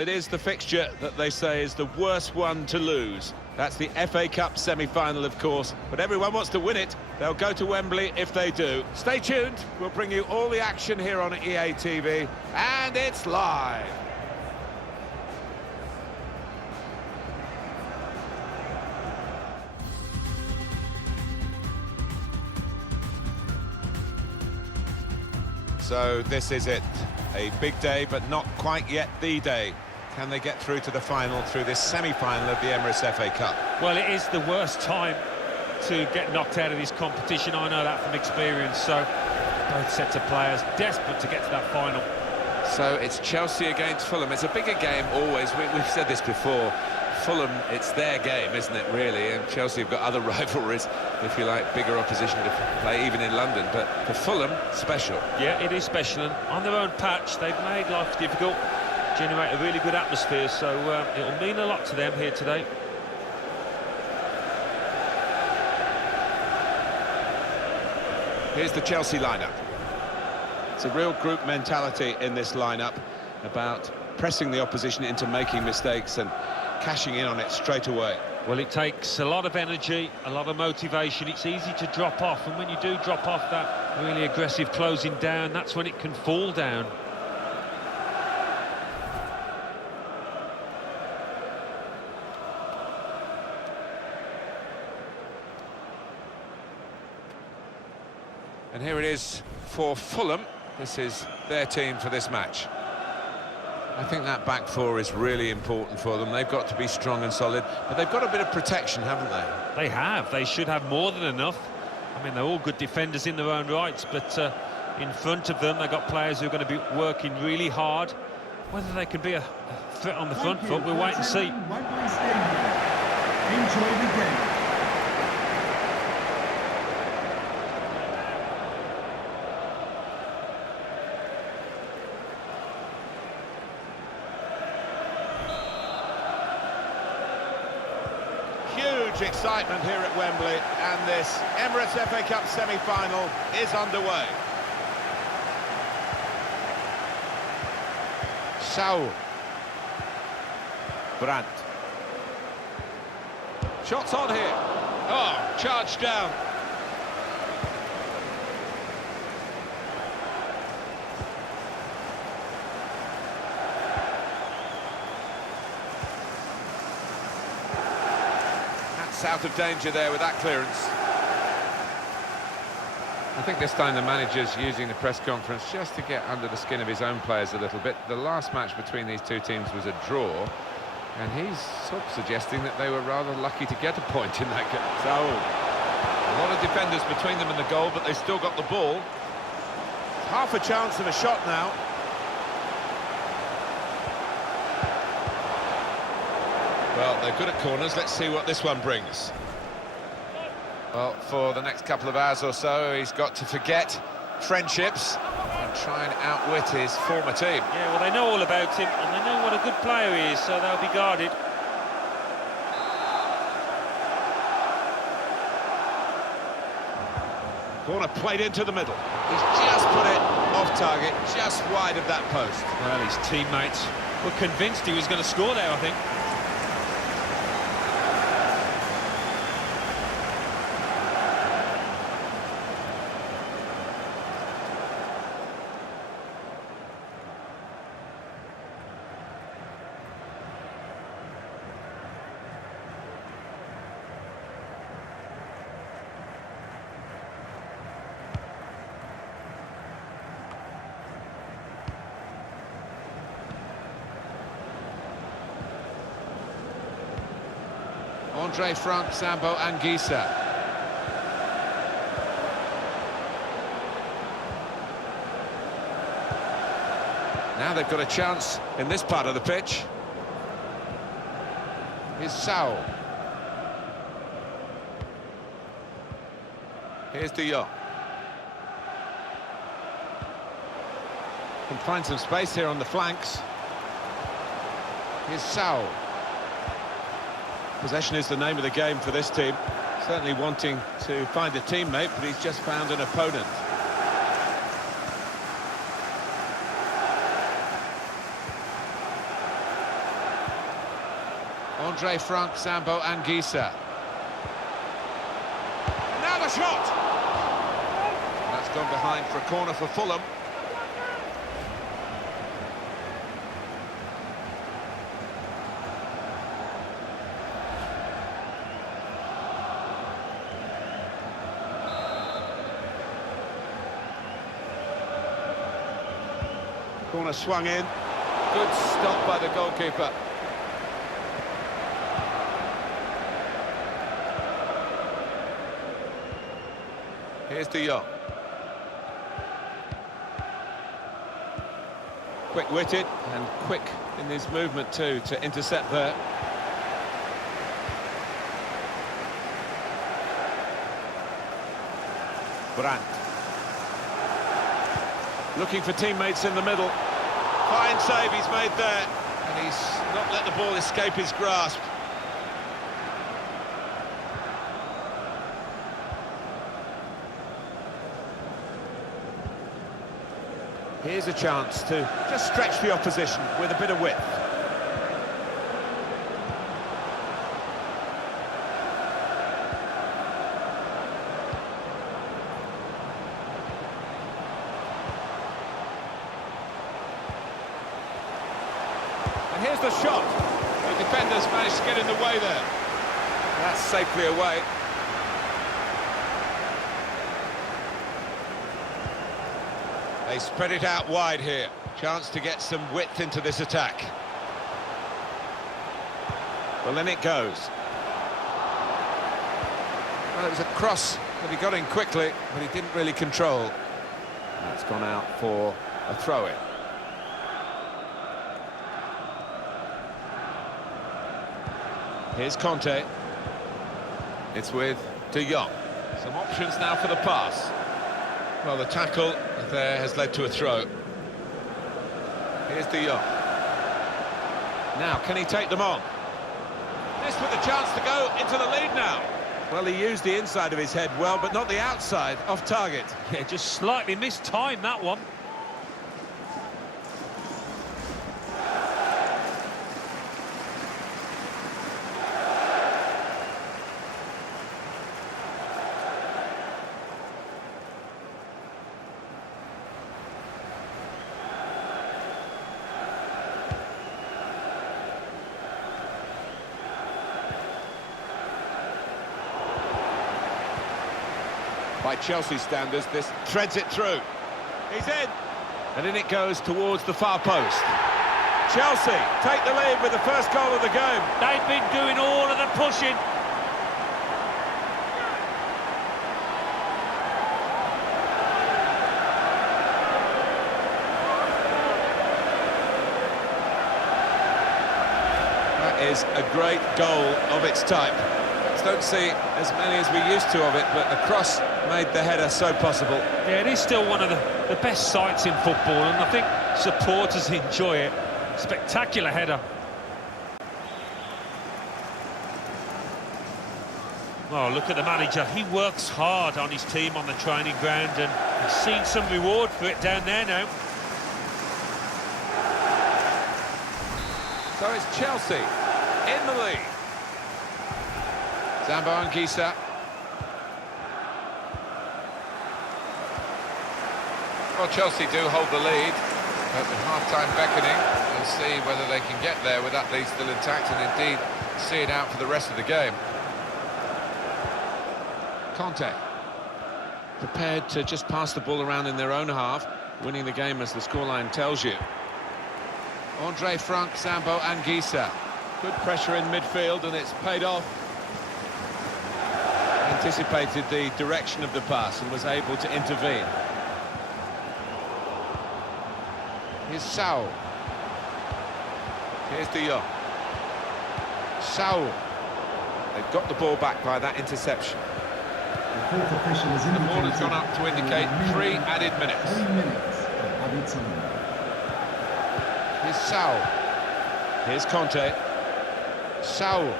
It is the fixture that they say is the worst one to lose. That's the FA Cup semi-final, of course, but everyone wants to win it. They'll go to Wembley if they do. Stay tuned. We'll bring you all the action here on EA TV, and it's live. So this is it. A big day, but not quite yet the day. Can they get through to the final through this semi-final of the Emirates FA Cup? Well, it is the worst time to get knocked out of this competition. I know that from experience. So both sets of players desperate to get to that final. So it's Chelsea against Fulham. It's a bigger game always. We've said this before. Fulham, it's their game, isn't it, really? And Chelsea have got other rivalries, if you like, bigger opposition to play, even in London. But for Fulham, special. Yeah, it is special. And on their own patch, they've made life difficult, generate a really good atmosphere. So it'll mean a lot to them here today. Here's the Chelsea lineup. It's a real group mentality in this lineup about pressing the opposition into making mistakes and cashing in on it straight away. Well, it takes a lot of energy, a lot of motivation. It's easy to drop off, and when you do drop off that really aggressive closing down, that's when it can fall down. And here it is for Fulham. This is their team for this match. I think that back four is really important for them. They've got to be strong and solid, but they've got a bit of protection, haven't they? They have. They should have more than enough. I mean, they're all good defenders in their own rights, but in front of them, they've got players who are going to be working really hard. Whether they can be a threat on the front foot, we'll wait and see. Enjoy the game. Huge excitement here at Wembley, and this Emirates FA Cup semi-final is underway. Saul. Brandt. Shots on here. Oh, charged down. Out of danger there with that clearance. I think this time the manager's using the press conference just to get under the skin of his own players a little bit. The last match between these two teams was a draw, and he's sort of suggesting that they were rather lucky to get a point in that game. So, a lot of defenders between them and the goal, but they still got the ball. Half a chance of a shot now. Well, they're good at corners. Let's see what this one brings. Well, for the next couple of hours or so, he's got to forget friendships and try and outwit his former team. Yeah, well, they know all about him, and they know what a good player he is, so they'll be guarded. Corner played into the middle. He's just put it off target, just wide of that post. Well, his teammates were convinced he was going to score there, I think. Andre Frank, Sambo Anguissa. Now they've got a chance in this part of the pitch. Here's Saul. Here's De Jong. Can find some space here on the flanks. Here's Saul. Possession is the name of the game for this team. Certainly wanting to find a teammate, but he's just found an opponent. Andre Frank, Zambo Anguissa. Now the shot! And that's gone behind for a corner for Fulham. Corner swung in. Good stop by the goalkeeper. Here's De Jong. Quick-witted and quick in his movement too to intercept there. Brandt. Looking for teammates in the middle. Fine save he's made there. And he's not let the ball escape his grasp. Here's a chance to just stretch the opposition with a bit of width. And here's the shot. The defenders managed to get in the way there. That's safely away. They spread it out wide here. Chance to get some width into this attack. Well, then it goes. Well, it was a cross that he got in quickly, but he didn't really control. That's gone out for a throw-in. Here's Conte. It's with De Jong. Some options now for the pass. Well, the tackle there has led to a throw. Here's De Jong. Now, can he take them on? This with a chance to go into the lead now. Well, he used the inside of his head well, but not the outside, off target. Yeah, just slightly mistimed that one. By Chelsea standards, this threads it through. He's in. And in it goes towards the far post. Chelsea take the lead with the first goal of the game. They've been doing all of the pushing. That is a great goal of its type. Don't see as many as we used to of it, but the cross made the header so possible. Yeah, it is still one of the best sights in football, and I think supporters enjoy it. Spectacular header. Oh, look at the manager. He works hard on his team on the training ground, and he's seen some reward for it down there now. So it's Chelsea in the lead. Zambo Anguissa. Well, Chelsea do hold the lead, but with half-time beckoning, we'll see whether they can get there with that lead still intact and indeed see it out for the rest of the game. Conte, prepared to just pass the ball around in their own half, winning the game as the scoreline tells you. Andre Frank, Zambo Anguissa. Good pressure in midfield and it's paid off. Anticipated the direction of the pass and was able to intervene. Here's Saul. Here's De Jong. Saul. They've got the ball back by that interception. The ball has gone up to indicate 3 added minutes. 3 minutes of added time. Here's Saul. Here's Conte. Saul.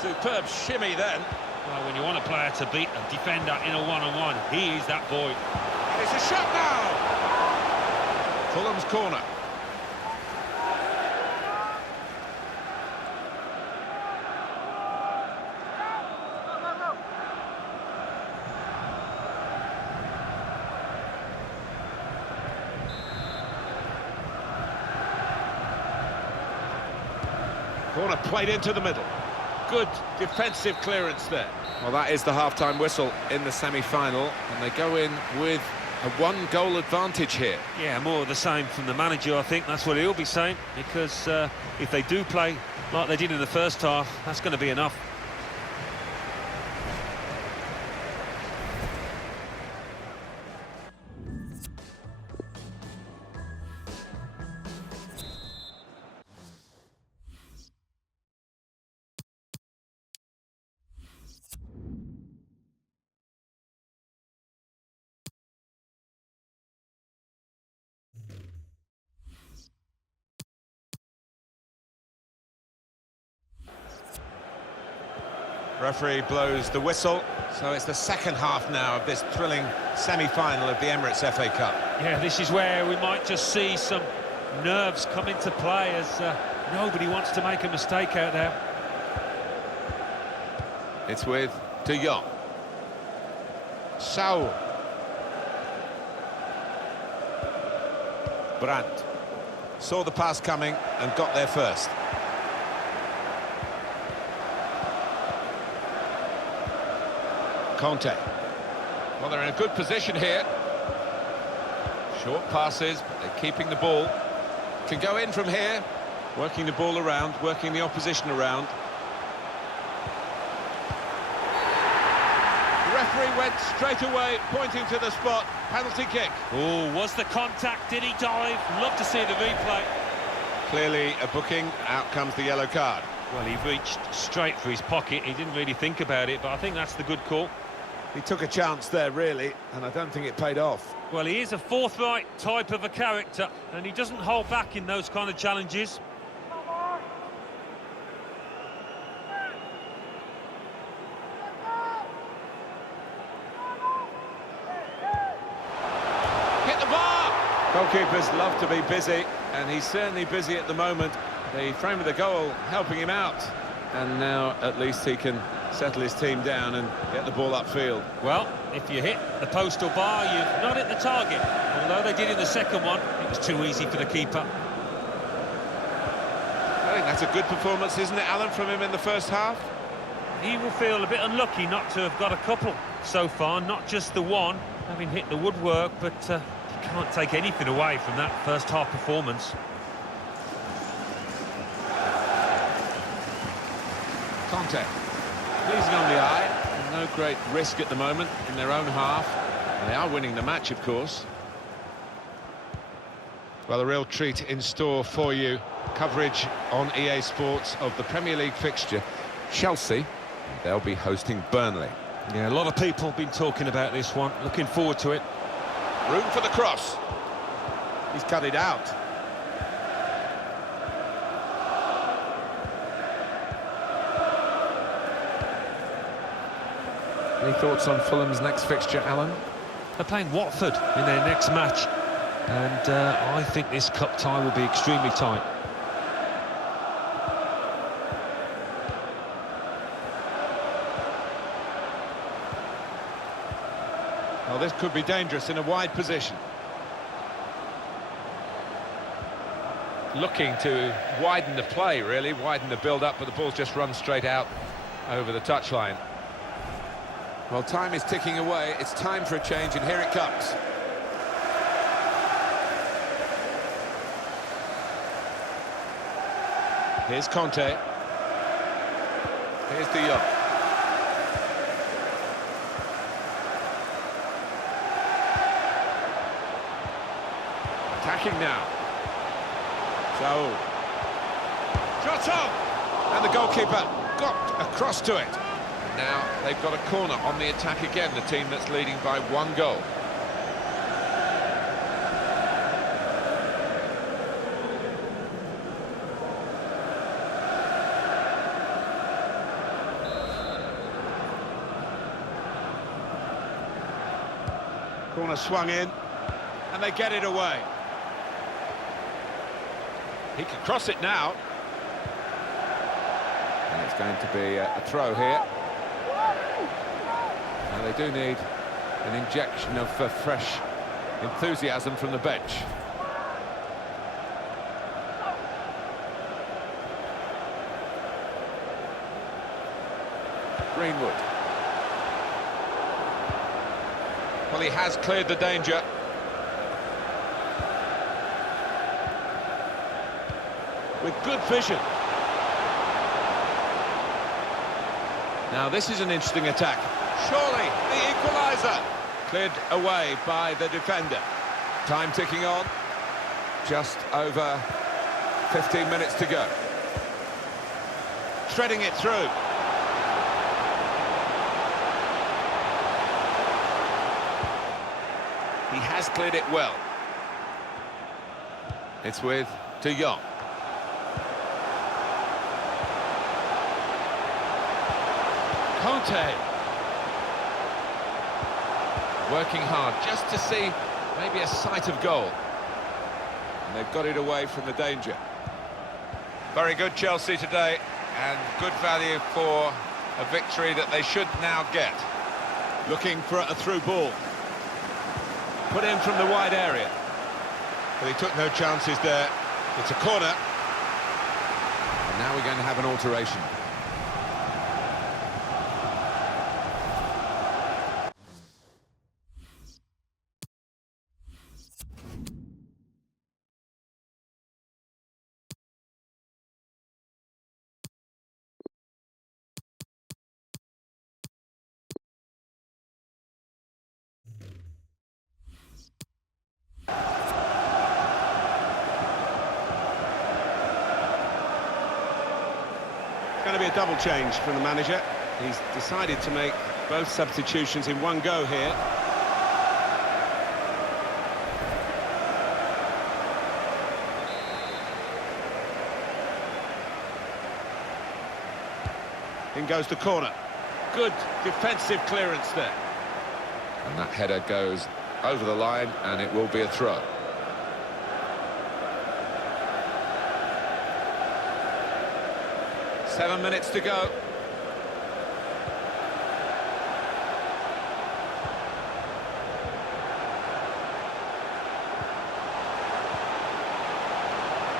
Superb shimmy then. Well, when you want a player to beat a defender in a one-on-one, he is that boy. And it's a shot now! Fulham's corner. Corner played into the middle. Good defensive clearance there. Well, that is the half-time whistle in the semi-final, and they go in with a one-goal advantage here. Yeah, more of the same from the manager, I think. That's what he'll be saying, because if they do play like they did in the first half, that's going to be enough. Referee blows the whistle, so it's the second half now of this thrilling semi-final of the Emirates FA Cup. Yeah, this is where we might just see some nerves come into play, as nobody wants to make a mistake out there. It's with De Jong. Saul. Brandt saw the pass coming and got there first. Conte. Well, they're in a good position here. Short passes, but they're keeping the ball. Can go in from here. Working the ball around, working the opposition around. The referee went straight away, pointing to the spot. Penalty kick. Oh, was the contact? Did he dive? Love to see the replay. Clearly a booking. Out comes the yellow card. Well, he reached straight for his pocket. He didn't really think about it, but I think that's the good call. He took a chance there, really, and I don't think it paid off. Well, he is a forthright type of a character, and he doesn't hold back in those kind of challenges. Hit the bar! Goalkeepers love to be busy, and he's certainly busy at the moment. The frame of the goal helping him out. And now at least he can settle his team down and get the ball upfield. Well, if you hit the post or bar, you've not hit the target. Although they did in the second one, it was too easy for the keeper. I think that's a good performance, isn't it, Alan, from him in the first half? He will feel a bit unlucky not to have got a couple so far, not just the one, having hit the woodwork, but you can't take anything away from that first half performance. Conte, pleasing on the eye, and no great risk at the moment in their own half. And they are winning the match, of course. Well, a real treat in store for you. Coverage on EA Sports of the Premier League fixture. Chelsea, they'll be hosting Burnley. Yeah, a lot of people have been talking about this one. Looking forward to it. Room for the cross. He's cut it out. Any thoughts on Fulham's next fixture, Alan? They're playing Watford in their next match, and I think this cup tie will be extremely tight. Well, this could be dangerous in a wide position. Looking to widen the play, really, widen the build-up, but the ball's just run straight out over the touchline. Well, time is ticking away. It's time for a change, and here it comes. Here's Conte. Here's De Jong. Attacking now. So, shot on! And the goalkeeper got across to it. Now they've got a corner on the attack again, the team that's leading by one goal. Corner swung in, and they get it away. He can cross it now. And it's going to be a throw here. Now they do need an injection of fresh enthusiasm from the bench. Greenwood. Well, he has cleared the danger. With good vision. Now this is an interesting attack. Surely the equaliser. Cleared away by the defender. Time ticking on. Just over 15 minutes to go. Threading it through. He has cleared it well. It's with De Jong. Conte. Working hard just to see maybe a sight of goal. And they've got it away from the danger. Very good Chelsea today, and good value for a victory that they should now get. Looking for a through ball. Put in from the wide area. But he took no chances there. It's a corner. And now we're going to have an alteration. Going to be a double change from the manager. He's decided to make both substitutions in one go here. In goes the corner. Good defensive clearance there. And that header goes over the line, and it will be a throw. Seven minutes to go.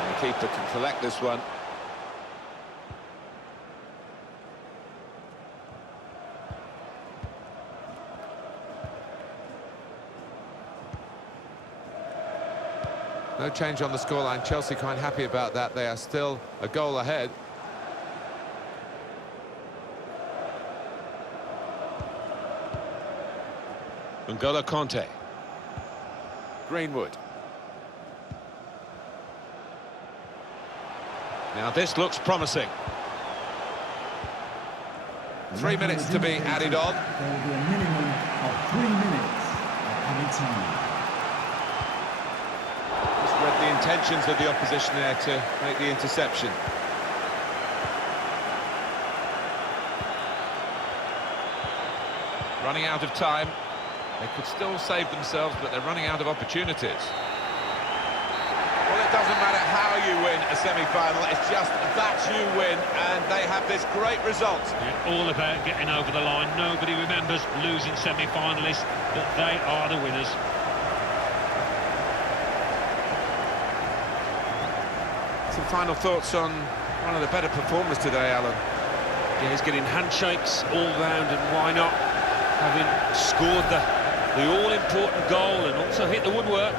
And the keeper can collect this one. No change on the scoreline. Chelsea quite happy about that. They are still a goal ahead. N'Golo Conte. Greenwood. Now this looks promising. 3 minutes to be added on. There will be a minimum of 3 minutes of added time. Just read the intentions of the opposition there to make the interception. Running out of time. They could still save themselves, but they're running out of opportunities. Well, it doesn't matter how you win a semi-final, it's just that you win, and they have this great result. It's all about getting over the line. Nobody remembers losing semi-finalists, but they are the winners. Some final thoughts on one of the better performers today, Alan. Yeah, he's getting handshakes all round, and why not? Having scored the all-important goal and also hit the woodwork.